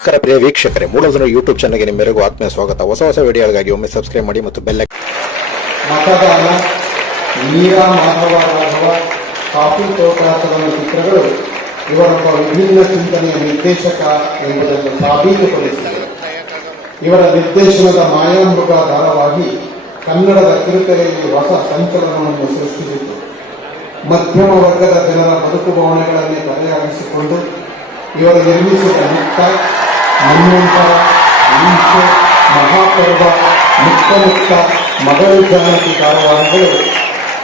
ನಮಸ್ಕಾರ ಪ್ರಿಯ ವೀಕ್ಷಕರೇ ಮೂಲಧನ ಯೂಟ್ಯೂಬ್ ಚಾನಲ್ಗೆ ನಿಮ್ಮೆಲ್ಲರಿಗೂ ಆತ್ಮೀಯ ಸ್ವಾಗತ. ಹೊಸ ಹೊಸ ವಿಡಿಯೋಗಳಿಗಾಗಿ ಒಮ್ಮೆ ಸಬ್ಸ್ಕ್ರೈಬ್ ಮಾಡಿ ಮತ್ತು ಬೆಲ್ಲ ನೀರ ಕಾಫಿ ಚಿತ್ರಗಳು ಇವರೊಬ್ಬ ವಿಭಿನ್ನ ಚಿಂತನೆಯ ನಿರ್ದೇಶಕ ಎಂಬುದನ್ನು ಸಾಬೀತುಪಡಿಸಿದೆ. ಇವರ ನಿರ್ದೇಶನದ ಮಾಯಾಮೃಗ ಧಾರವಾಗಿ ಕನ್ನಡದ ಕಿರುತೆರೆಯಲ್ಲಿ ಹೊಸ ಸಂಚಲನವನ್ನು ಸೃಷ್ಟಿಸಿತು. ಮಧ್ಯಮ ವರ್ಗದ ಜನರ ಬದುಕು ಭಾವನೆಗಳನ್ನೇ ಕಲೆಯಾಗಿಸಿಕೊಂಡು ಇವರು ನಿರ್ಮಿಸಿದ ಮುಕ್ತ ಮನ್ವಂತರ ಹಿಂಸೆ ಮಹಾಪರ್ವ ಮುಕ್ತ ಮುಕ್ತ ಮಗಳು ಜಾನಕಿ ಕಾರವಾರಗಳು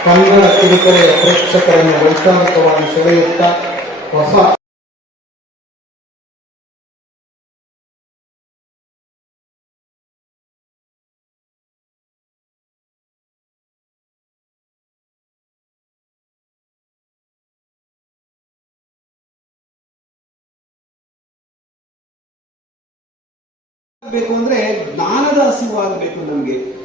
ಕನ್ನಡ ಕಿರುತೆರೆಯ ಪ್ರೇಕ್ಷಕರನ್ನು ವೈಚಾರಿಕವಾಗಿ ಸೆಳೆಯುತ್ತಾ ಹೊಸ ಬೇಕು ಅಂದ್ರೆ ಜ್ಞಾನದ ಹಸಿವು ಆಗ್ಬೇಕು ನಮ್ಗೆ.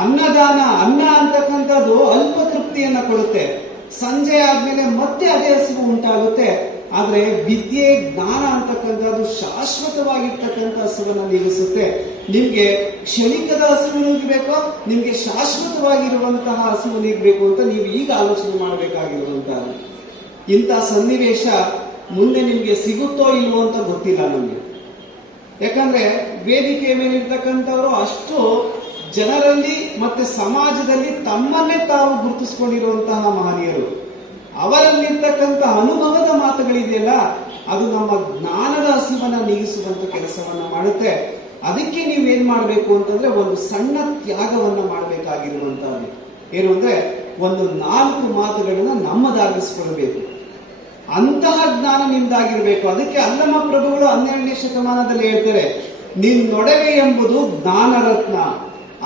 ಅನ್ನದಾನ, ಅನ್ನ ಅಂತಕ್ಕಂಥದ್ದು ಅಲ್ಪ ತೃಪ್ತಿಯನ್ನ ಕೊಡುತ್ತೆ. ಸಂಜೆ ಆದ್ಮೇಲೆ ಮತ್ತೆ ಅದೇ ಹಸಿವು ಉಂಟಾಗುತ್ತೆ. ಆದ್ರೆ ವಿದ್ಯೆ, ಜ್ಞಾನ ಅಂತಕ್ಕಂಥದ್ದು ಶಾಶ್ವತವಾಗಿರ್ತಕ್ಕಂಥ ಹಸುವನ್ನ ನೀಗಿಸುತ್ತೆ. ನಿಮ್ಗೆ ಕ್ಷಣಿಕದ ಹಸಿವು ನೀಗಬೇಕೋ, ನಿಮ್ಗೆ ಶಾಶ್ವತವಾಗಿರುವಂತಹ ಹಸಿವು ನೀಗಬೇಕು ಅಂತ ನೀವು ಈಗ ಆಲೋಚನೆ ಮಾಡಬೇಕಾಗಿರುವಂತಹ ಇಂಥ ಸನ್ನಿವೇಶ ಮುಂದೆ ನಿಮ್ಗೆ ಸಿಗುತ್ತೋ ಇಲ್ವೋ ಅಂತ ಗೊತ್ತಿಲ್ಲ ನಮ್ಗೆ. ಯಾಕಂದ್ರೆ ವೇದಿಕೆಯ ಮೇಲೆ ಅಷ್ಟು ಜನರಲ್ಲಿ ಮತ್ತೆ ಸಮಾಜದಲ್ಲಿ ತಮ್ಮನ್ನೇ ತಾವು ಗುರುತಿಸಿಕೊಂಡಿರುವಂತಹ ಮಹನೀಯರು. ಅವರಲ್ಲಿರ್ತಕ್ಕಂಥ ಅನುಭವದ ಮಾತುಗಳಿದೆಯಲ್ಲ, ಅದು ನಮ್ಮ ಜ್ಞಾನದ ಹಸಿವನ್ನ ನೀಗಿಸುವಂತ ಕೆಲಸವನ್ನ ಮಾಡುತ್ತೆ. ಅದಕ್ಕೆ ನೀವೇನ್ ಮಾಡಬೇಕು ಅಂತಂದ್ರೆ ಒಂದು ಸಣ್ಣ ತ್ಯಾಗವನ್ನ ಮಾಡಬೇಕಾಗಿರುವಂತಹದ್ದು ಏನು ಅಂದ್ರೆ ಒಂದು ನಾಲ್ಕು ಮಾತುಗಳನ್ನ ನಮ್ಮದಾಗಿಸ್ಕೊಳ್ಬೇಕು. ಅಂತಹ ಜ್ಞಾನ ನಿಮ್ದಾಗಿರ್ಬೇಕು. ಅದಕ್ಕೆ ಅಲ್ಲಮ್ಮ ಪ್ರಭುಗಳು ಹನ್ನೆರಡನೇ ಶತಮಾನದಲ್ಲಿ ಹೇಳ್ತಾರೆ ನಿನ್ನೊಡವೆ ಎಂಬುದು ಜ್ಞಾನರತ್ನ.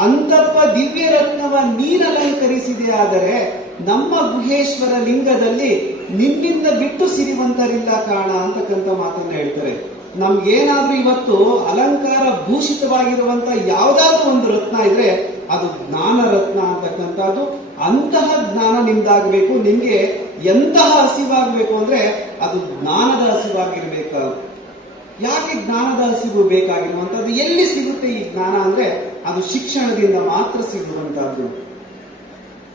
ಅಂತಪ್ಪ ದಿವ್ಯ ರತ್ನವ ನೀನಲಂಕರಿಸಿದೆ ಆದರೆ ನಮ್ಮ ಗುಹೇಶ್ವರ ಲಿಂಗದಲ್ಲಿ ನಿನ್ನಿಂದ ಬಿಟ್ಟು ಸಿರಿವಂತರಿಲ್ಲ ಕಾಣ ಅಂತಕ್ಕಂಥ ಮಾತನ್ನ ಹೇಳ್ತಾರೆ. ನಮ್ಗೇನಾದ್ರೂ ಇವತ್ತು ಅಲಂಕಾರ ಭೂಷಿತವಾಗಿರುವಂತ ಯಾವ್ದಾದ್ರು ಒಂದು ರತ್ನ ಇದ್ರೆ ಅದು ಜ್ಞಾನ ರತ್ನ ಅಂತಕ್ಕಂಥದ್ದು. ಅಂತಹ ಜ್ಞಾನ ನಿಮ್ದಾಗಬೇಕು. ನಿಮ್ಗೆ ಎಂತಹ ಹಸಿವಾಗಬೇಕು ಅಂದ್ರೆ ಅದು ಜ್ಞಾನದ ಹಸಿವಾಗಿರ್ಬೇಕು. ಯಾಕೆ ಜ್ಞಾನದ ಹಸಿವು ಬೇಕಾಗಿರುವಂಥದ್ದು ಎಲ್ಲಿ ಸಿಗುತ್ತೆ ಈ ಜ್ಞಾನ ಅಂದ್ರೆ ಅದು ಶಿಕ್ಷಣದಿಂದ ಮಾತ್ರ ಸಿಗುವಂತಹದ್ದು.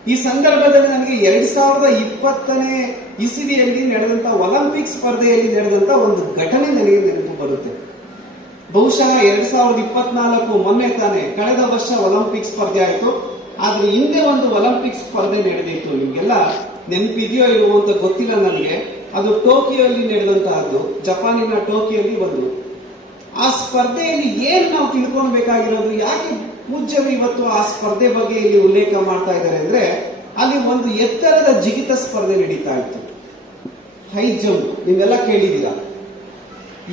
ಈ ಸಂದರ್ಭದಲ್ಲಿ ನನಗೆ ಎರಡ್ ಸಾವಿರದ ಇಪ್ಪತ್ತನೇ ಇಸವಿಯಲ್ಲಿ ನಡೆದಂತ ಒಲಿಂಪಿಕ್ ಸ್ಪರ್ಧೆಯಲ್ಲಿ ನಡೆದಂತ ಒಂದು ಘಟನೆ ನನಗೆ ನೆನಪು ಬರುತ್ತೆ. ಬಹುಶಃ ಎರಡ್ ಸಾವಿರದ ಇಪ್ಪತ್ನಾಲ್ಕು ಮೊನ್ನೆ ತಾನೆ ಕಳೆದ ವರ್ಷ ಒಲಿಂಪಿಕ್ ಸ್ಪರ್ಧೆ ಆಯಿತು. ಆದ್ರೆ ಹಿಂದೆ ಒಂದು ಒಲಿಂಪಿಕ್ ಸ್ಪರ್ಧೆ ನಡೆದಿತ್ತು. ನಿಮ್ಗೆಲ್ಲ ನೆನಪಿದೆಯೋ ಇಲ್ವೋ ಅಂತ ಗೊತ್ತಿಲ್ಲ ನನಗೆ. ಅದು ಟೋಕಿಯೋಲ್ಲಿ ನಡೆದಂತಹದ್ದು, ಜಪಾನಿನ ಟೋಕಿಯೋಲ್ಲಿ ಒಂದು. ಆ ಸ್ಪರ್ಧೆಯಲ್ಲಿ ಏನು ನಾವು ತಿಳ್ಕೊಳ್ಬೇಕಾಗಿರೋದು, ಯಾಕೆ ಪೂಜ್ಯರು ಇವತ್ತು ಆ ಸ್ಪರ್ಧೆ ಬಗ್ಗೆ ಇಲ್ಲಿ ಉಲ್ಲೇಖ ಮಾಡ್ತಾ ಇದ್ದಾರೆ ಅಂದ್ರೆ, ಅಲ್ಲಿ ಒಂದು ಎತ್ತರದ ಜಿಗಿತ ಸ್ಪರ್ಧೆ ನಡೀತಾ ಇತ್ತು. ಹೈ ಜಂಪ್ ನೀವೆಲ್ಲ ಯಾರು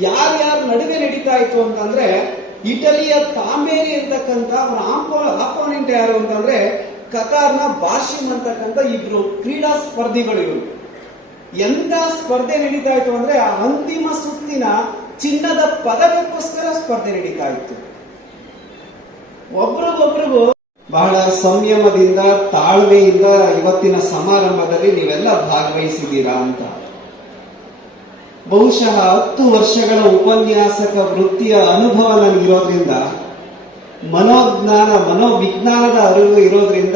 ಯಾರ್ಯಾರ ನಡುವೆ ನಡೀತಾ ಇತ್ತು ಅಂತಂದ್ರೆ, ಇಟಲಿಯ ತಾಂಬೇರಿ ಅಂತಕ್ಕಂಥ ಅವನ ಆಪೋನೆಂಟ್ ಯಾರು ಅಂತಂದ್ರೆ, ಕತಾರ್ನ ಬಾಷಿಮ್ ಅಂತಕ್ಕಂಥ ಇಬ್ರು ಕ್ರೀಡಾ ಸ್ಪರ್ಧಿಗಳು ಇವರು. ಎಂತ ಸ್ಪರ್ಧೆ ನಡೀತಾ ಇತ್ತು ಅಂದ್ರೆ ಆ ಅಂತಿಮ ಸುತ್ತಿನ ಚಿನ್ನದ ಪದಕಕ್ಕೋಸ್ಕರ ಸ್ಪರ್ಧೆ ನಡೀತಾ ಇತ್ತು ಒಬ್ರಿಗೊಬ್ರಿಗೂ ಬಹಳ ಸಂಯಮದಿಂದ, ತಾಳ್ಮೆಯಿಂದ ಇವತ್ತಿನ ಸಮಾರಂಭದಲ್ಲಿ ನೀವೆಲ್ಲ ಭಾಗವಹಿಸಿದ್ದೀರಾ ಅಂತ. ಬಹುಶಃ ಹತ್ತು ವರ್ಷಗಳ ಉಪನ್ಯಾಸಕ ವೃತ್ತಿಯ ಅನುಭವ ನನಗಿರೋದ್ರಿಂದ, ಮನೋಜ್ಞಾನ, ಮನೋವಿಜ್ಞಾನದ ಅರಿವು ಇರೋದ್ರಿಂದ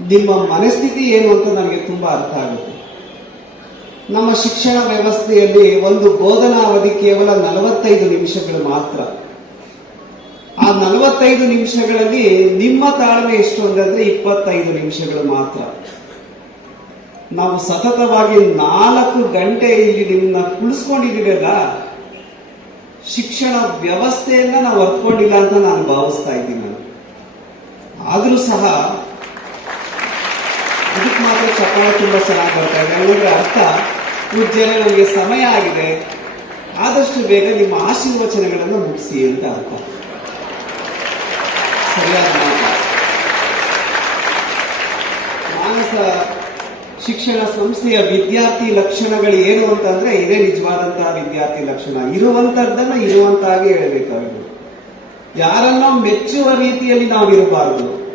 ನಿಮ್ಮ ಮನಸ್ಥಿತಿ ಏನು ಅಂತ ನನಗೆ ತುಂಬಾ ಅರ್ಥ ಆಗುತ್ತೆ. ನಮ್ಮ ಶಿಕ್ಷಣ ವ್ಯವಸ್ಥೆಯಲ್ಲಿ ಒಂದು ಬೋಧನಾ ಅವಧಿ ಕೇವಲ ನಲವತ್ತೈದು ನಿಮಿಷಗಳು ಮಾತ್ರ. ಆ ನಲವತ್ತೈದು ನಿಮಿಷಗಳಲ್ಲಿ ನಿಮ್ಮ ತಾಳ್ಮೆ ಎಷ್ಟು ಅಂತಂದ್ರೆ ಇಪ್ಪತ್ತೈದು ನಿಮಿಷಗಳು ಮಾತ್ರ. ನಾವು ಸತತವಾಗಿ ನಾಲ್ಕು ಗಂಟೆ ಇಲ್ಲಿ ನಿಮ್ಮನ್ನ ಕುಳಿಸ್ಕೊಂಡಿದ್ದೀವಲ್ಲ, ಶಿಕ್ಷಣ ವ್ಯವಸ್ಥೆಯನ್ನ ನಾವು ಅರ್ಥಕೊಂಡಿಲ್ಲ ಅಂತ ನಾನು ಭಾವಿಸ್ತಾ ಇದ್ದೀನಿ ನಾನು. ಆದ್ರೂ ಸಹ ಇದಕ್ಕೆ ಮಾತ್ರ ಚಪ್ಪಾಳೆ ತುಂಬಾ ಚೆನ್ನಾಗಿ ಬರ್ತಾ ಇದೆ. ಅರ್ಥ ಪೂಜ್ಯರೇ, ನಮಗೆ ಸಮಯ ಆಗಿದೆ. ಆದಷ್ಟು ಬೇಗ ನಿಮ್ಮ ಆಶೀರ್ವಚನಗಳನ್ನು ಮುಗಿಸಿ ಅಂತ ಅರ್ಥ. ಸರಿಯಾದ ಮಾನಸ ಶಿಕ್ಷಣ ಸಂಸ್ಥೆಯ ವಿದ್ಯಾರ್ಥಿ ಲಕ್ಷಣಗಳು ಏನು ಅಂತಂದ್ರೆ ಇದೇ ನಿಜವಾದಂತಹ ವಿದ್ಯಾರ್ಥಿ ಲಕ್ಷಣ. ಇರುವಂತಹದ್ದನ್ನ ಇರುವಂತಾಗೆ ಹೇಳ್ಬೇಕಾಗುತ್ತೆ ಯಾರನ್ನೋ ಮೆಚ್ಚುವ ರೀತಿಯಲ್ಲಿ ನಾವು ಇರಬಾರದು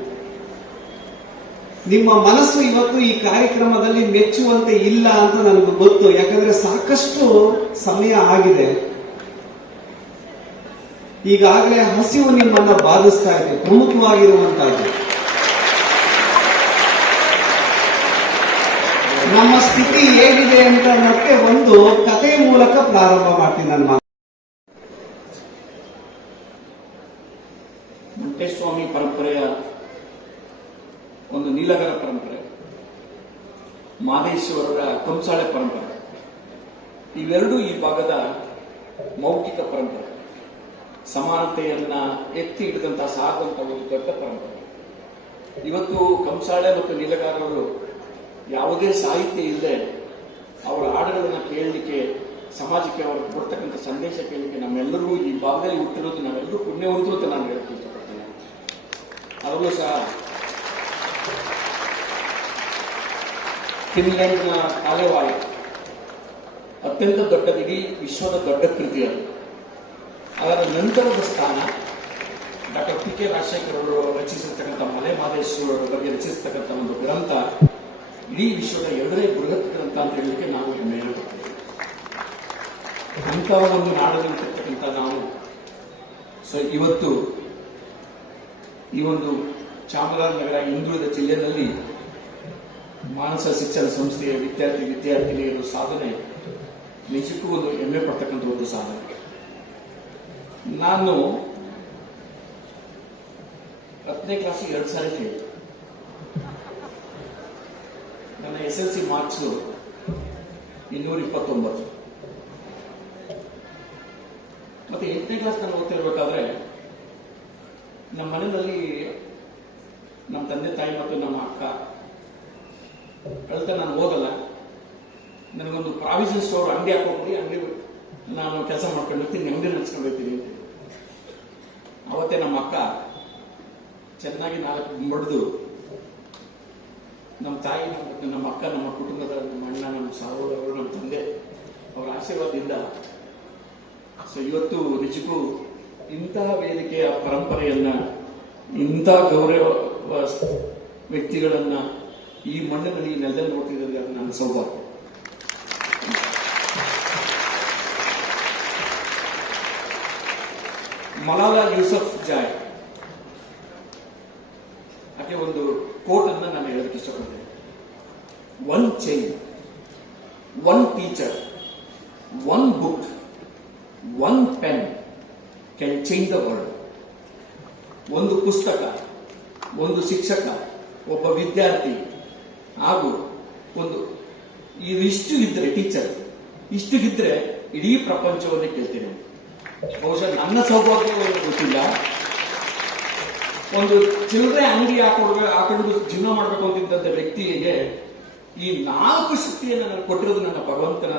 ನಿಮ್ಮ ಮನಸ್ಸು ಇವತ್ತು ಈ ಕಾರ್ಯಕ್ರಮದಲ್ಲಿ ಮೆಚ್ಚುವಂತೆ ಇಲ್ಲ ಅಂತ ನನಗೆ ಗೊತ್ತು. ಯಾಕಂದ್ರೆ ಸಾಕಷ್ಟು ಸಮಯ ಆಗಿದೆ. ಈಗಾಗಲೇ ಹಸಿವು ನಿಮ್ಮನ್ನ ಬಾಧಿಸ್ತಾ ಇದೆ ಪ್ರಮುಖವಾಗಿರುವಂತಹದ್ದು ನಮ್ಮ ಸ್ಥಿತಿ ಹೇಗಿದೆ ಅಂತ ಮತ್ತೆ ಒಂದು ಕಥೆ ಮೂಲಕ ಪ್ರಾರಂಭ ಮಾಡ್ತೀನಿ ನನ್ನ ಮಾತು. ಸ್ವಾಮಿ ಪರಂಪರೆಯ ಒಂದು ನೀಲಗರ ಪರಂಪರೆ, ಮಾದೇಶ್ವರರ ಕಂಸಾಳೆ ಪರಂಪರೆ. ಇವೆರಡೂ ಈ ಭಾಗದ ಮೌಖಿಕ ಪರಂಪರೆ. ಸಮಾನತೆಯನ್ನ ಎತ್ತಿ ಹಿಡಿದಂತಹ ಸಾಕಂತ ಒಂದು ದೊಡ್ಡ ಪರಂಪರೆ. ಇವತ್ತು ಕಂಸಾಳೆ ಮತ್ತು ನೀಲಗಾರರು ಯಾವುದೇ ಸಾಹಿತ್ಯ ಇಲ್ಲದೆ ಅವರ ಹಾಡುಗಳನ್ನು ಕೇಳಲಿಕ್ಕೆ, ಸಮಾಜಕ್ಕೆ ಅವರು ಕೊಡ್ತಕ್ಕಂಥ ಸಂದೇಶ ಕೇಳಲಿಕ್ಕೆ ನಮ್ಮೆಲ್ಲರಿಗೂ ಈ ಭಾಗದಲ್ಲಿ ಹುಟ್ಟಿರೋದು, ನಾವೆಲ್ಲರೂ ಪುಣ್ಯವಂತರು ಅಂತ ನಾನು ಹೇಳಕ್ಕೆ ಇಷ್ಟಪಡ್ತೀನಿ ಅದರಲ್ಲೂ ಸಹ ಫಿನ್ಲೆಂಡ್ನ ಕಾಲೆವಾಯಿ ಅತ್ಯಂತ ದೊಡ್ಡದು ಇಡೀ ವಿಶ್ವದ ದೊಡ್ಡ ಕೃತಿ ಅದು ಅದರ ನಂತರದ ಸ್ಥಾನ ಡಾಕ್ಟರ್ ಪಿ ಕೆ ರಾಜಶೇಖರ್ ಅವರು ರಚಿಸಿರ್ತಕ್ಕಂಥ ಮಲೆ ಮಹದೇಶ್ವರ ಬಗ್ಗೆ ರಚಿಸಿರ್ತಕ್ಕಂಥ ಒಂದು ಗ್ರಂಥ ಇಡೀ ವಿಶ್ವದ ಎರಡನೇ ಬೃಹತ್ ಗ್ರಂಥ ಅಂತ ಹೇಳಲಿಕ್ಕೆ ನಾವು ಹೆಮ್ಮೆ ಪಡ್ತೇವೆ ಅಂತಹ ಒಂದು ನಾಡಲ್ಲಿರ್ತಕ್ಕಂಥ ನಾವು. ಸೊ ಇವತ್ತು ಈ ಒಂದು ಚಾಮರಾಜನಗರ ಹಿಂದುಳಿದ ಜಿಲ್ಲೆಯಲ್ಲಿ ಮಾನಸ ಶಿಕ್ಷಣ ಸಂಸ್ಥೆಯ ವಿದ್ಯಾರ್ಥಿ ವಿದ್ಯಾರ್ಥಿನಿಯರು ಸಾಧನೆ ನಿಜಕ್ಕೂ ಒಂದು ಹೆಮ್ಮೆ ಪಡ್ತಕ್ಕಂಥ ಒಂದು ಸಾಧನೆ. ನಾನು ಹತ್ತನೇ ಕ್ಲಾಸ್ ಎರಡು ಸಾರಿ ಫೇಲ್ ನನ್ನ ಎಸ್ ಎಲ್ ಸಿ ಮಾರ್ಕ್ಸ್ ಇನ್ನೂರ ಇಪ್ಪತ್ತೊಂಬತ್ತು. ಮತ್ತೆ ಎಂಟನೇ ಕ್ಲಾಸ್ ನಾನು ಓದ್ತಿರ್ಬೇಕಾದ್ರೆ ನಮ್ಮ ಮನೆಯಲ್ಲಿ ನಮ್ಮ ತಂದೆ ತಾಯಿ ಮತ್ತು ನಮ್ಮ ಅಕ್ಕ ಅಳ್ತಾ ನಾನು ಹೋಗಲ್ಲ. ನನಗೊಂದು ಪ್ರಾವಿಷನ್ ಸ್ಟೋರ್ ಅಂಗಡಿ ಹಾಕೋಬಿಡಿ ಅಂಗಡಿ ನಾನು ಕೆಲಸ ಮಾಡ್ಕೊಂಡು ಹೋಗ್ತೀನಿ, ಅಂಗಡಿ ನಡೆಸ್ಕೊಂಡು ಅಂತ ಅವತ್ತೇ ನಮ್ಮ ಅಕ್ಕ ಚೆನ್ನಾಗಿ ನಾಲ್ಕು ಬಡಿದು ನಮ್ಮ ತಾಯಿ ನಮ್ಮ ಅಕ್ಕ, ನಮ್ಮ ಕುಟುಂಬದ ನಮ್ಮ ಅಣ್ಣ, ನಮ್ಮ ಸಹೋದರರು ನಮ್ಮ ತಂದೆ, ಅವರ ಆಶೀರ್ವಾದದಿಂದ ಸೊ ಇವತ್ತು ನಿಜಕ್ಕೂ ಇಂತಹ ವೇದಿಕೆಯ ಪರಂಪರೆಯನ್ನ ಇಂಥ ಗೌರವ ವ್ಯಕ್ತಿಗಳನ್ನ ಈ ಮಣ್ಣಿನಲ್ಲಿ ಈ ನೆಲದಲ್ಲಿ ನೋಡ್ತಿದ್ದರೆ ಅದು ನನ್ನ ಸೌಭಾಗ್ಯ. ಮಲಾಲ ಯೂಸಫ್ ಜಾಯ್. ಅದೇ ಒಂದು ಕೋಟ್ ಅನ್ನ ನಾನು ಹೇಳೋದಕ್ಕೆ ಇಷ್ಟಪಡ್ತೇನೆ. One chain one teacher one book one pen can change the world ಒಂದು ಪುಸ್ತಕ, ಒಂದು ಶಿಕ್ಷಕ, ಒಬ್ಬ ವಿದ್ಯಾರ್ಥಿ ಹಾಗೂ ಒಂದು ಇದಿಷ್ಟು ಇದ್ರೆ ಟೀಚರ್ ಇಷ್ಟು ಇದ್ರೆ ಇಡೀ ಪ್ರಪಂಚವನ್ನೇ ಕೇಳ್ತೀನಿ. ಬಹುಶಃ ನನ್ನ ಸೌಭಾಗ್ಯ ಗೊತ್ತಿಲ್ಲ. ಒಂದು ಚಿಲ್ಲರೆ ಅಂಗಡಿ ಹಾಕೊಂಡು ಹಾಕೊಂಡು ಜೀವನ ಮಾಡಬೇಕು ಅಂತಿದ್ದಂತ ವ್ಯಕ್ತಿಗೆ ಈ ನಾಲ್ಕು ಶಕ್ತಿಯನ್ನು ನನಗೆ ಕೊಟ್ಟಿರೋದು ನನ್ನ ಭಗವಂತನ,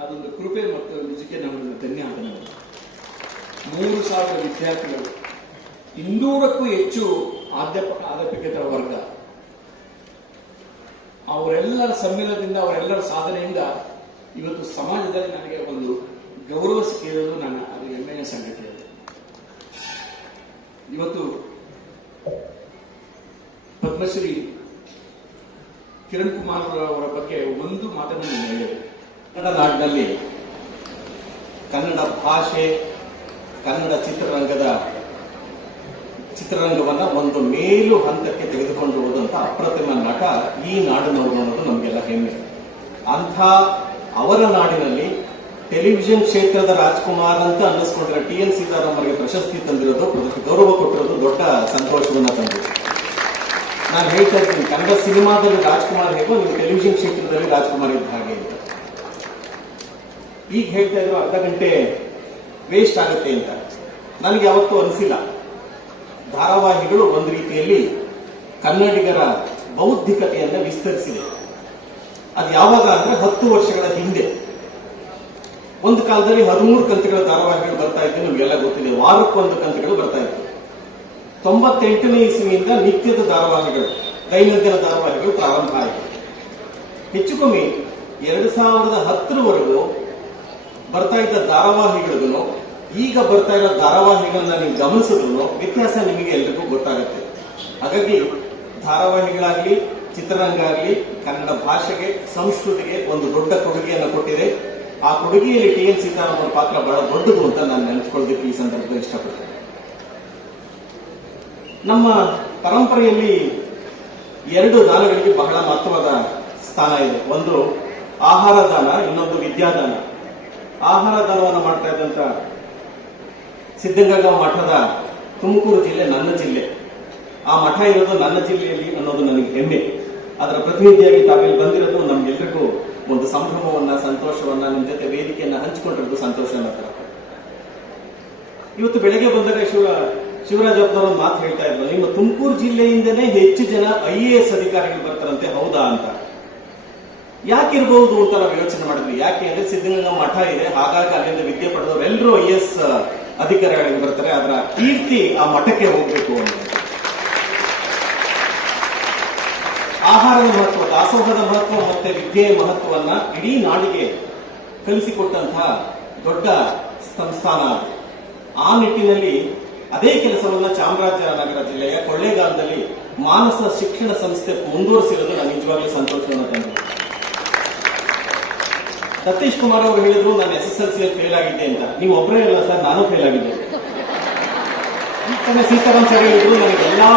ಅದೊಂದು ಕೃಪೆ ಮತ್ತು ನಿಜಕ್ಕೆ ನಮ್ಮ ಧನ್ಯ ಅಂತ ನಾನು ಮೂರು ಸಾವಿರ ವಿದ್ಯಾರ್ಥಿಗಳು ಇನ್ನೂರಕ್ಕೂ ಹೆಚ್ಚು ಅಧ್ಯಾಪಕ ಅಧ್ಯಾಪಕೇತರ ವರ್ಗ. ಅವರೆಲ್ಲರ ಸಮ್ಮಿಲದಿಂದ, ಅವರೆಲ್ಲರ ಸಾಧನೆಯಿಂದ ಇವತ್ತು ಸಮಾಜದಲ್ಲಿ ನನಗೆ ಒಂದು ಗೌರವ ಸಿಕ್ಕಿರೋದು ನನ್ನ ಅದು ಹೆಮ್ಮೆಯ ಅದು ಇವತ್ತು ಪದ್ಮಶ್ರೀ ಕಿರಣ್ ಕುಮಾರ್ ಅವರ ಬಗ್ಗೆ ಒಂದು ಮಾತನ್ನು ನಾನು ಹೇಳಿದೆ. ಕನ್ನಡ ನಾಡಿನಲ್ಲಿ ಕನ್ನಡ ಭಾಷೆ, ಕನ್ನಡ ಚಿತ್ರರಂಗದ ಚಿತ್ರರಂಗವನ್ನ ಒಂದು ಮೇಲು ಹಂತಕ್ಕೆ ತೆಗೆದುಕೊಂಡು ಹೋದಂತ ಅಪ್ರತಿಮ ನಟ ಈ ನಾಡಿನವರು ಅನ್ನೋದು ನಮಗೆಲ್ಲ ಹೆಮ್ಮೆ. ಅಂಥ ಅವರ ನಾಡಿನಲ್ಲಿ ಟೆಲಿವಿಷನ್ ಕ್ಷೇತ್ರದ ರಾಜ್ಕುಮಾರ್ ಅಂತ ಅನ್ನಿಸ್ಕೊಂಡ್ರೆ ಟಿ ಎನ್ ಸೀತಾರಾಮ್ ಅವರಿಗೆ ಪ್ರಶಸ್ತಿ ತಂದಿರೋದು, ಅದಕ್ಕೆ ಗೌರವ ಕೊಟ್ಟಿರೋದು ದೊಡ್ಡ ಸಂತೋಷವನ್ನ ತಂದಿದೆ. ನಾನು ಹೇಳ್ತಾ ಇರ್ತೀನಿ, ಕನ್ನಡ ಸಿನಿಮಾದಲ್ಲಿ ರಾಜ್ಕುಮಾರ್ ಹೇಗೋ, ನೀವು ಟೆಲಿವಿಷನ್ ಕ್ಷೇತ್ರದಲ್ಲಿ ರಾಜ್ಕುಮಾರ್ ಇದ್ದ ಹಾಗೆ ಇದೆ. ಈಗ ಹೇಳ್ತಾ ಇದ್ರು ಅರ್ಧ ಗಂಟೆ ವೇಸ್ಟ್ ಆಗುತ್ತೆ ಅಂತ. ನನಗೆ ಯಾವತ್ತೂ ಅನಿಸಿಲ್ಲ. ಧಾರಾವಾಹಿಗಳು ಒಂದು ರೀತಿಯಲ್ಲಿ ಕನ್ನಡಿಗರ ಬೌದ್ಧಿಕತೆಯನ್ನು ವಿಸ್ತರಿಸಿದೆ. ಅದು ಯಾವಾಗ ಅಂದ್ರೆ ಹತ್ತು ವರ್ಷಗಳ ಹಿಂದೆ. ಒಂದು ಕಾಲದಲ್ಲಿ ಹದಿಮೂರು ಕಂತುಗಳ ಧಾರಾವಾಹಿಗಳು ಬರ್ತಾ ಇದ್ದು ನಮಗೆಲ್ಲ ಗೊತ್ತಿದೆ. ವಾರಕ್ಕೊಂದು ಕಂತುಗಳು ಬರ್ತಾ ಇತ್ತು. ತೊಂಬತ್ತೆಂಟನೇ ಇಸ್ವಿಯಿಂದ ನಿತ್ಯದ ಧಾರಾವಾಹಿಗಳು, ದೈನಂದಿನ ಧಾರಾವಾಹಿಗಳು ಪ್ರಾರಂಭ ಆಯಿತು. ಹೆಚ್ಚು ಕಮ್ಮಿ ಎರಡು ಸಾವಿರದ ಹತ್ತರವರೆಗೂ ಬರ್ತಾ ಇದ್ದ ಧಾರಾವಾಹಿಗಳಿಗೂ ಈಗ ಬರ್ತಾ ಇರೋ ಧಾರಾವಾಹಿಗಳನ್ನ ನೀವು ಗಮನಿಸಿದ್ರು ವ್ಯತ್ಯಾಸ ನಿಮಗೆ ಎಲ್ರಿಗೂ ಗೊತ್ತಾಗುತ್ತೆ. ಹಾಗಾಗಿ ಧಾರಾವಾಹಿಗಳಾಗ್ಲಿ ಚಿತ್ರರಂಗ ಆಗಲಿ ಕನ್ನಡ ಭಾಷೆಗೆ, ಸಂಸ್ಕೃತಿಗೆ ಒಂದು ದೊಡ್ಡ ಕೊಡುಗೆಯನ್ನು ಕೊಟ್ಟಿದೆ. ಆ ಕೊಡುಗೆಯಲ್ಲಿ ಟಿ ಎನ್ ಸೀತಾರಾಮನ್ ಪಾತ್ರ ಬಹಳ ದೊಡ್ಡದು ಅಂತ ನಾನು ನೆನೆಸ್ಕೊಳ್ಳೋದಕ್ಕೆ ಈ ಸಂದರ್ಭದಲ್ಲಿ ಇಷ್ಟಪಡ್ತೇನೆ. ನಮ್ಮ ಪರಂಪರೆಯಲ್ಲಿ ಎರಡು ದಾನಗಳಿಗೆ ಬಹಳ ಮಹತ್ವದ ಸ್ಥಾನ ಇದೆ. ಒಂದು ಆಹಾರ ದಾನ ಇನ್ನೊಂದು ವಿದ್ಯಾದಾನ. ಆಹಾರ ದಾನವನ್ನು ಮಾಡ್ತಾ ಇದ್ದಂತ ಸಿದ್ಧಗಂಗಾ ಮಠದ ತುಮಕೂರು ಜಿಲ್ಲೆ ನನ್ನ ಜಿಲ್ಲೆ. ಆ ಮಠ ಇರೋದು ನನ್ನ ಜಿಲ್ಲೆಯಲ್ಲಿ ಅನ್ನೋದು ನನಗೆ ಹೆಮ್ಮೆ. ಅದರ ಪ್ರತಿನಿಧಿಯಾಗಿ ತಾವಿಲ್ಲಿ ಬಂದಿರೋದು ನಮ್ಗೆಲ್ರಿಗೂ ಒಂದು ಸಂಭ್ರಮವನ್ನ, ಸಂತೋಷವನ್ನ ನಿಮ್ಮ ಜೊತೆ ವೇದಿಕೆಯನ್ನ ಹಂಚಿಕೊಂಡಿರೋದು ಸಂತೋಷ ಅನ್ನೋ ಇವತ್ತು ಬೆಳಗ್ಗೆ ಬಂದಾಗ ಶಿವ ಶಿವರಾಜಪ್ಪನವರು ಒಂದು ಮಾತು ಹೇಳ್ತಾ ಇದ್ರು. ನಿಮ್ಮ ತುಮಕೂರು ಜಿಲ್ಲೆಯಿಂದನೇ ಹೆಚ್ಚು ಜನ ಐ ಎ ಎಸ್ ಅಧಿಕಾರಿಗಳು ಬರ್ತಾರಂತೆ, ಹೌದಾ ಅಂತ. ಯಾಕಿರ್ಬಹುದು ಅಂತ ನಾವು ಯೋಚನೆ ಮಾಡಿದ್ವಿ. ಯಾಕೆ ಅಂದ್ರೆ ಸಿದ್ಧಗಂಗಾ ಮಠ ಇದೆ, ಹಾಗಾಗಿ ಅಲ್ಲಿಂದ ವಿದ್ಯೆ ಪಡೆದವರೆಲ್ಲರೂ ಐ ಎಸ್ ಅಧಿಕಾರಿಗಳಿಗೆ ಬರ್ತಾರೆ, ಅದರ ಕೀರ್ತಿ ಆ ಮಠಕ್ಕೆ ಹೋಗ್ಬೇಕು ಅಂತ. ಆಹಾರದ ಮಹತ್ವ, ದಾಸೋಹದ ಮಹತ್ವ ಮತ್ತೆ ವಿದ್ಯೆಯ ಮಹತ್ವವನ್ನ ಇಡೀ ನಾಡಿಗೆ ಕಲಿಸಿಕೊಟ್ಟಂತಹ ದೊಡ್ಡ ಸಂಸ್ಥಾನ ಅದು. ಆ ನಿಟ್ಟಿನಲ್ಲಿ ಅದೇ ಕೆಲಸವನ್ನ ಚಾಮರಾಜನಗರ ಜಿಲ್ಲೆಯ ಕೊಳ್ಳೇಗಾಲದಲ್ಲಿ ಮಾನಸ ಶಿಕ್ಷಣ ಸಂಸ್ಥೆ ಮುಂದುವರಿಸಿರೋದು ನಾನು ನಿಜವಾಗ್ಲೂ ಸಂತೋಷವನ್ನು ತಂದಿದೆ. ಸತೀಶ್ ಕುಮಾರ್ ಅವರು ಹೇಳಿದ್ರು ನಾನು S S L C fail ಆಗಿದ್ದೆ ಅಂತ. ನೀವು ಒಬ್ಬರೇ ಇಲ್ಲ ಸರ್, ನಾನು ಫೇಲ್ ಆಗಿದ್ದೆ ಸೀತಾರಾಮ್ ಸರ್ ಹೇಳಿದ್ರು, ನನಗೆ ಎಲ್ಲಾ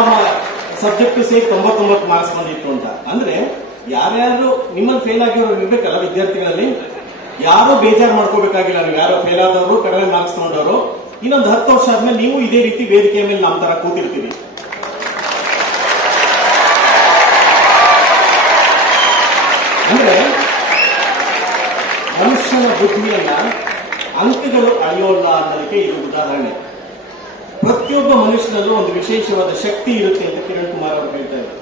ಸಬ್ಜೆಕ್ಟ್ ಸೇರಿ ತೊಂಬತ್ತೊಂಬತ್ತು ಮಾರ್ಕ್ಸ್ ಬಂದಿತ್ತು ಅಂತ. ಅಂದ್ರೆ, ಯಾರ್ಯಾರು ನಿಮ್ಮಲ್ಲಿ ಫೇಲ್ ಆಗಿರೋ ಇರ್ಬೇಕಲ್ಲ ವಿದ್ಯಾರ್ಥಿಗಳಲ್ಲಿ? ಯಾರು ಬೇಜಾರು ಮಾಡ್ಕೋಬೇಕಾಗಿಲ್ಲ? ನೀವು ಯಾರೋ ಫೇಲ್ ಆದವರು, ಕಡಿಮೆ ಮಾರ್ಕ್ಸ್ ತಗೊಂಡವರು. ಇನ್ನೊಂದು ಹತ್ತು ವರ್ಷ ಆದ್ಮೇಲೆ ನೀವು ಇದೇ ರೀತಿ ವೇದಿಕೆಯ ಮೇಲೆ ನಮ್ಮ ತರ ಕೂತಿರ್ತೀವಿ ಅಂದ್ರೆ ಬುದ್ಧಿಯನ್ನ ಅಂಕಗಳು ಅಳೆಯೋಲ್ಲ ಅನ್ನೋದಕ್ಕೆ ಇದು ಉದಾಹರಣೆ. ಪ್ರತಿಯೊಬ್ಬ ಮನುಷ್ಯನಲ್ಲೂ ಒಂದು ವಿಶೇಷವಾದ ಶಕ್ತಿ ಇರುತ್ತೆ ಅಂತ ಕಿರಣ್ ಕುಮಾರ್ ಅವರು ಹೇಳ್ತಾ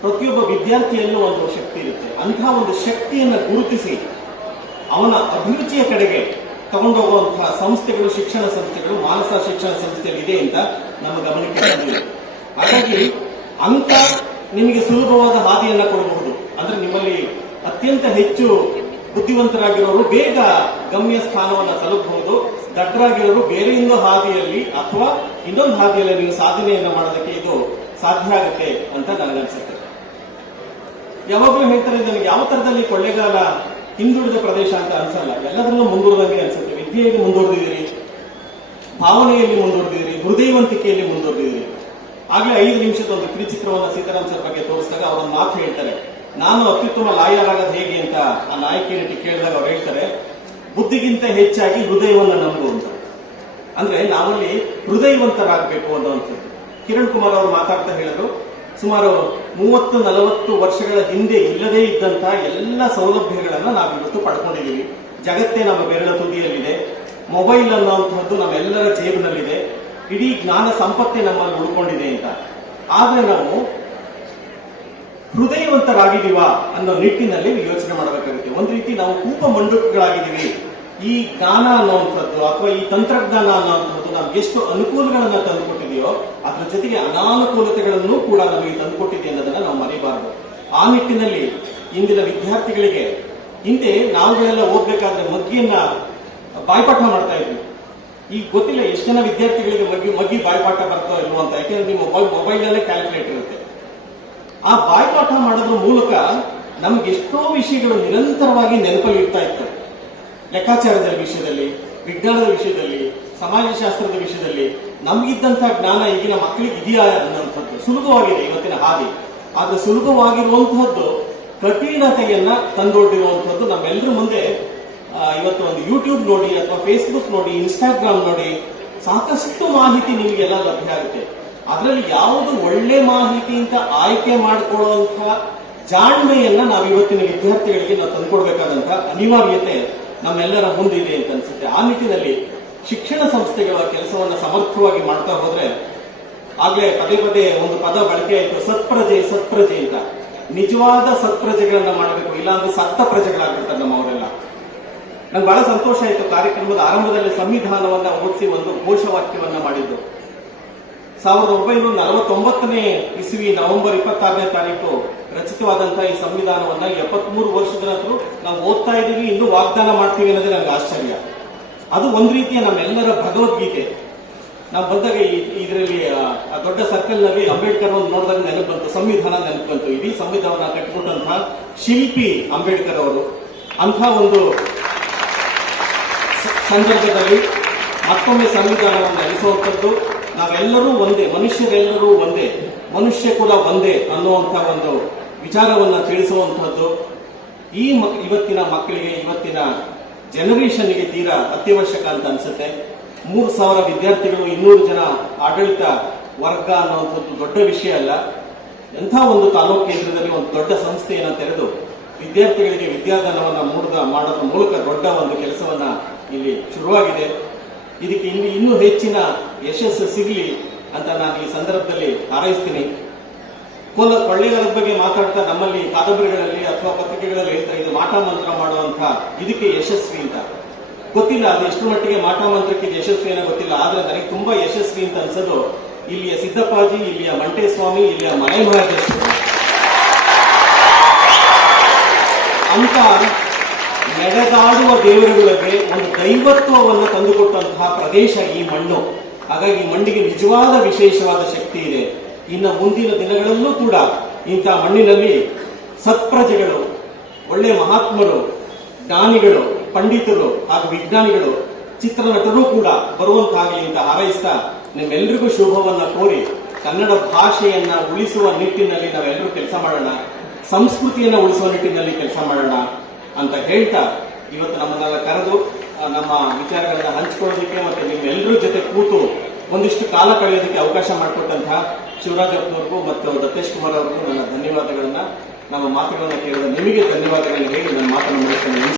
ಪ್ರತಿಯೊಬ್ಬ ವಿದ್ಯಾರ್ಥಿಯಲ್ಲೂ ಒಂದು ಶಕ್ತಿ ಇರುತ್ತೆ. ಅಂತಹ ಒಂದು ಶಕ್ತಿಯನ್ನ ಗುರುತಿಸಿ ಅವನ ಅಭಿರುಚಿಯ ಕಡೆಗೆ ತಗೊಂಡೋಗುವಂತಹ ಸಂಸ್ಥೆಗಳು, ಶಿಕ್ಷಣ ಸಂಸ್ಥೆಗಳು, ಮಾನಸ ಶಿಕ್ಷಣ ಸಂಸ್ಥೆಗಳು ಇದೆ ಅಂತ ನಮ್ಮ ಗಮನಕ್ಕೆ ಬಂದಿದೆ. ಹಾಗಾಗಿ ಅಂತ ನಿಮಗೆ ಸುಲಭವಾದ ಹಾದಿಯನ್ನ ಕೊಡಬಹುದು. ಅಂದ್ರೆ ನಿಮ್ಮಲ್ಲಿ ಅತ್ಯಂತ ಹೆಚ್ಚು ಬುದ್ಧಿವಂತರಾಗಿರೋರು ಬೇಗ ಗಮ್ಯ ಸ್ಥಾನವನ್ನ ತಲುಪಬಹುದು. ದಟ್ಟರಾಗಿರೋರು ಬೇರೆ ಇನ್ನೊಂದು ಹಾದಿಯಲ್ಲಿ ಅಥವಾ ಇನ್ನೊಂದು ಹಾದಿಯಲ್ಲಿ ನೀವು ಸಾಧನೆಯನ್ನ ಮಾಡೋದಕ್ಕೆ ಇದು ಸಾಧ್ಯ ಆಗುತ್ತೆ ಅಂತ ನನಗನ್ಸುತ್ತೆ. ಯಾವಾಗಲೂ ಹೇಳ್ತಾರೆ ನನಗೆ ಯಾವ ತರದಲ್ಲಿ ಕೊಳ್ಳೆಗಾಲ ಹಿಂದುಳಿದ ಪ್ರದೇಶ ಅಂತ ಅನ್ಸಲ್ಲ. ಎಲ್ಲದರಲ್ಲೂ ಮುಂದುವರೆದಂಗೆ ಅನ್ಸುತ್ತೆ. ವಿದ್ಯೆಯಲ್ಲಿ ಮುಂದುವರೆದಿದ್ದೀರಿ, ಭಾವನೆಯಲ್ಲಿ ಮುಂದುವರೆದಿದ್ದೀರಿ, ಹೃದಯವಂತಿಕೆಯಲ್ಲಿ ಮುಂದುವರೆದಿದ್ದೀರಿ. ಆಗ್ಲೇ ಐದು ನಿಮಿಷದ ಒಂದು ಕಿರುಚಿತ್ರವನ್ನು ಸೀತಾರಾಮ್ ಸರ್ ಬಗ್ಗೆ ತೋರಿಸಿದಾಗ ಅವರೊಂದು ಮಾತು ಹೇಳ್ತಾರೆ. ನಾನು ಅತ್ಯುತ್ತಮ ಲಾಯರ್ ಆಗೋದು ಹೇಗೆ ಅಂತ ಆ ನಾಯಕಿಯನ್ನು ಕೇಳಿದಾಗ ಅವ್ರು ಹೇಳ್ತಾರೆ, ಬುದ್ಧಿಗಿಂತ ಹೆಚ್ಚಾಗಿ ಹೃದಯವನ್ನು ನಂಬು ಅಂತ. ಅಂದ್ರೆ ನಾವಲ್ಲಿ ಹೃದಯವಂತರಾಗಬೇಕು ಅನ್ನುವಂಥದ್ದು ಕಿರಣ್ ಕುಮಾರ್ ಅವರು ಮಾತಾಡ್ತಾ ಹೇಳಿದ್ರು, ಸುಮಾರು ಮೂವತ್ತು, ನಲವತ್ತು ವರ್ಷಗಳ ಹಿಂದೆ ಇಲ್ಲದೇ ಇದ್ದಂತಹ ಎಲ್ಲ ಸೌಲಭ್ಯಗಳನ್ನ ನಾವಿವತ್ತು ಪಡ್ಕೊಂಡಿದ್ದೀವಿ ಜಗತ್ತೇ ನಮ್ಮ ಬೆರಳ ತುದಿಯಲ್ಲಿದೆ. ಮೊಬೈಲ್ ಅನ್ನುವಂಥದ್ದು ನಮ್ಮೆಲ್ಲರ ಜೇಬಿನಲ್ಲಿದೆ. ಇಡೀ ಜ್ಞಾನ ಸಂಪತ್ತೇ ನಮ್ಮಲ್ಲಿ ಉಳ್ಕೊಂಡಿದೆ ಅಂತ. ಆದ್ರೆ ನಾವು ಹೃದಯವಂತರಾಗಿದ್ದೀವಾ ಅನ್ನೋ ನಿಟ್ಟಿನಲ್ಲಿ ಯೋಚನೆ ಮಾಡಬೇಕಾಗುತ್ತೆ. ಒಂದು ರೀತಿ ನಾವು ಕೂಪ ಮಂಡುಕಗಳಾಗಿದ್ದೀವಿ ಈ ಜ್ಞಾನ ಅನ್ನುವಂಥದ್ದು ಅಥವಾ ಈ ತಂತ್ರಜ್ಞಾನ ಅನ್ನುವಂಥದ್ದು ನಮ್ಗೆ ಎಷ್ಟು ಅನುಕೂಲಗಳನ್ನ ತಂದುಕೊಟ್ಟಿದೆಯೋ, ಅದ್ರ ಜೊತೆಗೆ ಅನಾನುಕೂಲತೆಗಳನ್ನು ಕೂಡ ನಮಗೆ ತಂದುಕೊಟ್ಟಿದೆ ಅನ್ನೋದನ್ನ ನಾವು ಮರಿಬಾರದು. ಆ ನಿಟ್ಟಿನಲ್ಲಿ ಇಂದಿನ ವಿದ್ಯಾರ್ಥಿಗಳಿಗೆ ಹಿಂದೆ ನಾವುಗಳೆಲ್ಲ ಓದ್ಬೇಕಾದ್ರೆ ಮಗ್ಗಿಯನ್ನ ಬಾಯ್ಪಾಠ ಮಾಡ್ತಾ ಇದ್ವಿ. ಈಗ ಗೊತ್ತಿಲ್ಲ ಎಷ್ಟು ಜನ ವಿದ್ಯಾರ್ಥಿಗಳಿಗೆ ಮಗ್ಗಿ ಮಗ್ಗಿ ಬಾಯ್ಪಾಠ ಬರ್ತಾ ಇಲ್ವೋ ಅಂತ. ಯಾಕೆಂದ್ರೆ ನಿಮ್ಮ ಮೊಬೈಲ್, ಮೊಬೈಲಲ್ಲೇ ಕ್ಯಾಲ್ಕುಲೇಟ್ ಇರುತ್ತೆ. ಆ ಬಾಯ್ಪಾಠ ಮಾಡೋದ್ರ ಮೂಲಕ ನಮ್ಗೆ ಎಷ್ಟೋ ವಿಷಯಗಳು ನಿರಂತರವಾಗಿ ನೆನಪಲ್ಲಿ ಇರ್ತಾ ಇತ್ತು. ಲೆಕ್ಕಾಚಾರದ ವಿಷಯದಲ್ಲಿ, ವಿಜ್ಞಾನದ ವಿಷಯದಲ್ಲಿ, ಸಮಾಜಶಾಸ್ತ್ರದ ವಿಷಯದಲ್ಲಿ ನಮಗಿದ್ದಂತಹ ಜ್ಞಾನ ಈಗಿನ ಮಕ್ಕಳಿಗೆ ಇದೆಯಾ ಅನ್ನುವಂಥದ್ದು ಸುಲಭವಾಗಿದೆ ಇವತ್ತಿನ ಹಾದಿ. ಆದ್ರೆ ಸುಲಭವಾಗಿರುವಂತಹದ್ದು ಕಠಿಣತೆಯನ್ನ ತಂದೊಡ್ಡಿರುವಂತಹದ್ದು ನಮ್ಮೆಲ್ಲರ ಮುಂದೆ ಇವತ್ತು ಒಂದು ಯೂಟ್ಯೂಬ್ ನೋಡಿ ಅಥವಾ ಫೇಸ್ಬುಕ್ ನೋಡಿ ಇನ್ಸ್ಟಾಗ್ರಾಮ್ ನೋಡಿ ಸಾಕಷ್ಟು ಮಾಹಿತಿ ನಿಮಗೆಲ್ಲ ಲಭ್ಯ ಆಗುತ್ತೆ. ಅದರಲ್ಲಿ ಯಾವುದು ಒಳ್ಳೆ ಮಾಹಿತಿ ಅಂತ ಆಯ್ಕೆ ಮಾಡಿಕೊಳ್ಳುವಂತಹ ಜಾಣ್ಮೆಯನ್ನ ನಾವು ಇವತ್ತಿನ ವಿದ್ಯಾರ್ಥಿಗಳಿಗೆ ನಾವು ತಂದುಕೊಡ್ಬೇಕಾದಂತ ಅನಿವಾರ್ಯತೆ ನಮ್ಮೆಲ್ಲರ ಮುಂದಿದೆ ಅಂತ ಅನ್ಸುತ್ತೆ. ಆ ನಿಟ್ಟಿನಲ್ಲಿ ಶಿಕ್ಷಣ ಸಂಸ್ಥೆಗಳ ಕೆಲಸವನ್ನ ಸಮರ್ಥವಾಗಿ ಮಾಡ್ತಾ ಹೋದ್ರೆ ಆಗ್ಲೇ ಪದೇ ಪದೇ ಒಂದು ಪದ ಬಳಕೆ ಆಯಿತು, ಸತ್ಪ್ರಜೆ ಸತ್ಪ್ರಜೆ ಅಂತ. ನಿಜವಾದ ಸತ್ಪ್ರಜೆಗಳನ್ನ ಮಾಡಬೇಕು, ಇಲ್ಲಾಂದ್ರೆ ಸತ್ತ ಪ್ರಜೆಗಳಾಗ್ಬಿಡ್ತಾರೆ ನಮ್ಮವರೆಲ್ಲ ನಂಗೆ ಬಹಳ ಸಂತೋಷ ಆಯಿತು ಕಾರ್ಯಕ್ರಮದ ಆರಂಭದಲ್ಲಿ ಸಂವಿಧಾನವನ್ನ ಓದಿಸಿ ಒಂದು ಘೋಷವಾಕ್ಯವನ್ನ ಮಾಡಿದ್ದು. ಸಾವಿರದ ಒಂಬೈನೂರ ನಲವತ್ತೊಂಬತ್ತನೇ ಇಸ್ವಿ ನವೆಂಬರ್ ಇಪ್ಪತ್ತಾರನೇ ತಾರೀಕು ರಚಿತವಾದಂತಹ ಈ ಸಂವಿಧಾನವನ್ನ ಎಪ್ಪತ್ಮೂರು ವರ್ಷದ ನಂತರ ನಾವು ಓದ್ತಾ ಇದ್ದೀವಿ, ಇನ್ನೂ ವಾಗ್ದಾನ ಮಾಡ್ತೀವಿ ಅನ್ನೋದೇ ನಮ್ಗೆ ಆಶ್ಚರ್ಯ. ಅದು ಒಂದು ರೀತಿಯ ನಮ್ಮೆಲ್ಲರ ಭಗವದ್ಗೀತೆ. ನಾವು ಬಂದಾಗ ಇದರಲ್ಲಿ, ಆ ದೊಡ್ಡ ಸರ್ಕಲ್ನಲ್ಲಿ ಅಂಬೇಡ್ಕರ್ ಒಂದು ನೋಡಿದಾಗ ನೆನಪು ಬಂತು, ಸಂವಿಧಾನ ನೆನಪು ಬಂತು. ಇಡೀ ಸಂವಿಧಾನ ಕಟ್ಟಿಕೊಟ್ಟಂತಹ ಶಿಲ್ಪಿ ಅಂಬೇಡ್ಕರ್ ಅವರು. ಅಂತ ಒಂದು ಸಂದರ್ಭದಲ್ಲಿ ಮತ್ತೊಮ್ಮೆ ಸಂವಿಧಾನವನ್ನು ನಡೆಸುವಂಥದ್ದು. ನಾವೆಲ್ಲರೂ ಒಂದೇ, ಮನುಷ್ಯರೆಲ್ಲರೂ ಒಂದೇ, ಮನುಷ್ಯ ಕೂಡ ಒಂದೇ ಅನ್ನುವಂಥ ಒಂದು ವಿಚಾರವನ್ನ ತಿಳಿಸುವಂತಹದ್ದು ಈ ಇವತ್ತಿನ ಮಕ್ಕಳಿಗೆ, ಇವತ್ತಿನ ಜನರೇಷನ್ಗೆ ತೀರಾ ಅತ್ಯವಶ್ಯಕ ಅಂತ ಅನ್ಸುತ್ತೆ. ಮೂರು ಸಾವಿರ ವಿದ್ಯಾರ್ಥಿಗಳು, ಇನ್ನೂರು ಜನ ಆಡಳಿತ ವರ್ಗ ಅನ್ನುವಂಥದ್ದು ದೊಡ್ಡ ವಿಷಯ ಅಲ್ಲ. ಎಂಥ ಒಂದು ತಾಲೂಕು ಕೇಂದ್ರದಲ್ಲಿ ಒಂದು ದೊಡ್ಡ ಸಂಸ್ಥೆಯನ್ನು ತೆರೆದು ವಿದ್ಯಾರ್ಥಿಗಳಿಗೆ ವಿದ್ಯಾದಾನವನ್ನು ಮೂಡದ ಮಾಡೋದ್ರ ಮೂಲಕ ದೊಡ್ಡ ಒಂದು ಕೆಲಸವನ್ನ ಇಲ್ಲಿ ಶುರುವಾಗಿದೆ. ಇದಕ್ಕೆ ಇಲ್ಲಿ ಇನ್ನೂ ಹೆಚ್ಚಿನ ಯಶಸ್ಸು ಸಿಗಲಿ ಅಂತ ನಾನು ಈ ಸಂದರ್ಭದಲ್ಲಿ ಹಾರೈಸ್ತೀನಿ. ಕೋಲ ಪಳ್ಳಿಗಳ ಬಗ್ಗೆ ಮಾತಾಡ್ತಾ ನಮ್ಮಲ್ಲಿ ಕಾದಂಬರಿಗಳಲ್ಲಿ ಅಥವಾ ಪತ್ರಿಕೆಗಳಲ್ಲಿ ಹೇಳ್ತಾ ಇದು ಮಾಟ ಮಂತ್ರ ಮಾಡುವಂತ ಇದಕ್ಕೆ ಯಶಸ್ವಿ ಅಂತ. ಗೊತ್ತಿಲ್ಲ, ಅದು ಎಷ್ಟು ಮಟ್ಟಿಗೆ ಮಾಟ ಮಂತ್ರಕ್ಕೆ ಯಶಸ್ವಿ ಏನೋ ಗೊತ್ತಿಲ್ಲ, ಆದ್ರೆ ನನಗೆ ತುಂಬಾ ಯಶಸ್ವಿ ಅಂತ ಅನ್ಸೋದು ಇಲ್ಲಿಯ ಸಿದ್ದಪ್ಪಾಜಿ, ಇಲ್ಲಿಯ ಮಂಟೇಸ್ವಾಮಿ, ಇಲ್ಲಿಯ ಮನೆ ಮಹಾದೇಶ್ವರ ಅಂತ ನಡೆದಾಡುವ ದೇವರುಗಳಿಗೆ ಒಂದು ದೈವತ್ವವನ್ನು ತಂದುಕೊಟ್ಟಂತಹ ಪ್ರದೇಶ ಈ ಮಣ್ಣು. ಹಾಗಾಗಿ ಈ ಮಣ್ಣಿಗೆ ನಿಜವಾದ ವಿಶೇಷವಾದ ಶಕ್ತಿ ಇದೆ. ಇನ್ನು ಮುಂದಿನ ದಿನಗಳಲ್ಲೂ ಕೂಡ ಇಂಥ ಮಣ್ಣಿನಲ್ಲಿ ಸತ್ಪ್ರಜೆಗಳು, ಒಳ್ಳೆ ಮಹಾತ್ಮರು, ಜ್ಞಾನಿಗಳು, ಪಂಡಿತರು ಹಾಗೂ ವಿಜ್ಞಾನಿಗಳು, ಚಿತ್ರನಟರು ಕೂಡ ಬರುವಂತಾಗಲಿ ಅಂತ ಹಾರೈಸ್ತಾ ನಿಮ್ಮೆಲ್ಲರಿಗೂ ಶುಭವನ್ನ ಕೋರಿ ಕನ್ನಡ ಭಾಷೆಯನ್ನ ಉಳಿಸುವ ನಿಟ್ಟಿನಲ್ಲಿ ನಾವೆಲ್ಲರೂ ಕೆಲಸ ಮಾಡೋಣ, ಸಂಸ್ಕೃತಿಯನ್ನ ಉಳಿಸುವ ನಿಟ್ಟಿನಲ್ಲಿ ಕೆಲಸ ಮಾಡೋಣ. ಅಂತ ಹೇಳ್ತಾ ಇವತ್ತು ನಮ್ಮನ್ನೆಲ್ಲ ಕರೆದು ನಮ್ಮ ವಿಚಾರಗಳನ್ನ ಹಂಚ್ಕೊಳ್ಳೋದಕ್ಕೆ ಮತ್ತೆ ನಿಮ್ಮೆಲ್ಲರ ಜೊತೆ ಕೂತು ಒಂದಿಷ್ಟು ಕಾಲ ಕಳೆಯೋದಕ್ಕೆ ಅವಕಾಶ ಮಾಡಿಕೊಟ್ಟಂತಹ ಶಿವರಾಜ್ ಅಪ್ಪನವ್ರಿಗೂ ಮತ್ತು ದತ್ತೇಶ್ ಕುಮಾರ್ ಅವ್ರಿಗೂ ನನ್ನ ಧನ್ಯವಾದಗಳನ್ನ, ನಮ್ಮ ಮಾತುಗಳನ್ನ ಕೇಳಿದ ನಿಮಗೆ ಧನ್ಯವಾದಗಳನ್ನ ಹೇಳಿ ನನ್ನ ಮಾತನ್ನು ಮುಗಿಸ್ತೇನೆ.